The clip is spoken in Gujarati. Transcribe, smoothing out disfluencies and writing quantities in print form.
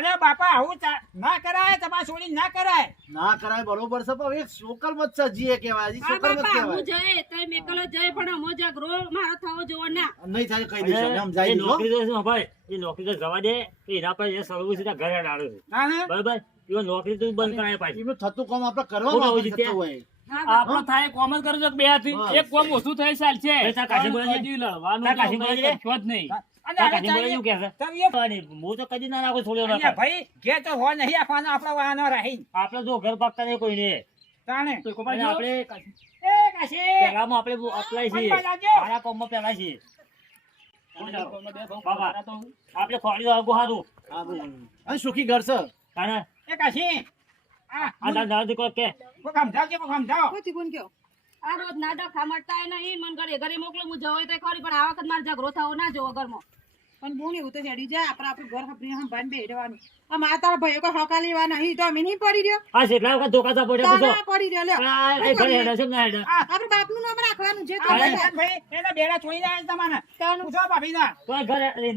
અરે બાપા આવું ના કરાય, તમારે છોડી ના કરાય. ના કરાય બરોબર છે પણ એક સોકલ મત છે જીએ કહેવાય હજી હા સોકલ મત બાપા હું કહેવાય જઈ તો મેકલો જઈ પણ અમો જાગરો મારો થવો જોવો ના નહીં થાય કહી દઈશું અમે સમજાઈ એ દઈશું નોકરી તો શું ભાઈ, એ નોકરી તો જવા દે, એ એના પર જે સળવું છે ત્યાં ઘરે ડાળું છે. ના ને બરાબર? એ નોકરી તો બંધ કરાય પાછી. એનું થતું કામ આપણે શું કરવાનું કહું આપણે છું થતું હોય હા બાપા. આપણો થાય કોમ જ કરજો બે હાથી બસ. એક કોમ ઓછું થાય ચાલશે એ તાર કાશી બોલે છે? કદી લડવાનું તાર કાશી તો બોલે છે? કશો જ નહીં અને તાર હવે કાશી બોલે એવું કહે છે? તમે એ અને હું તો કદી ના રાખું, છોડ્યો ના અહીંયા રાખું. ભાઈ ઘેર તો હોય નહીં આપવાનો આપણા વાહનો રહી. આપણે જો ઘર પાકતા નહીં કોઈને. તાણે તો અને કોપાજી આપણે એ કાશી પહેલામાં આપણે અપલાય છીએ, અંબા લાવજો. મારા કોમમાં પહેલા છીએ. બાબા. બાબા આપણે ખોડી આગું હારું. હા ભાઈ અને સુખી ઘર છે તાને એ કાશી આ દાદા દીકરો કે કોક સમજાવજો, કોક સમજાવો. આ રોજ ના ડખા મળતા નહીં મન ઘરે ઘરે મોકલું હું જવું હોય તો ખરી પણ આ વખત મારે ઝઘડો થવો ના જોવો ઘરમાં પણ બોન એવું તો હેડી જાય આપણે આપણું ઘર હપરી સંભાળીને બેસવાનું આ મારા ભાઈઓ કોઈ હકા લેવા નહીં તો અમે નહીં પડી રહ્યો આ કેટલા વખત ધોકા થા પડ્યા પૂછો. તાના પડી રહ્યો લ્યો આ એ ઘરે હેડે છે ને ના હેડે? આપણે બાપનું નામ રાખવાનું છે તો આ ભાઈ એના બેડા છોડી જાય તમારે તાનું. પૂછો ભાભીના. તોય ઘરે નહીં